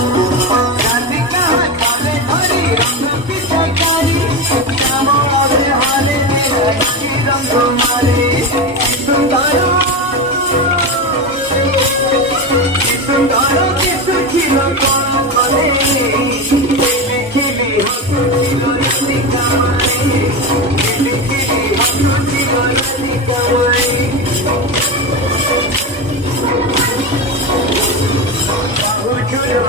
राधिका हाताले धरी रंग पिचकारी श्यामळे हाले निरखी रंग मारे सुंदर किसखिल कोण करे खिली हसुचिल राधिका माई खिली हसुचिल राधिका माई बाहु झुलो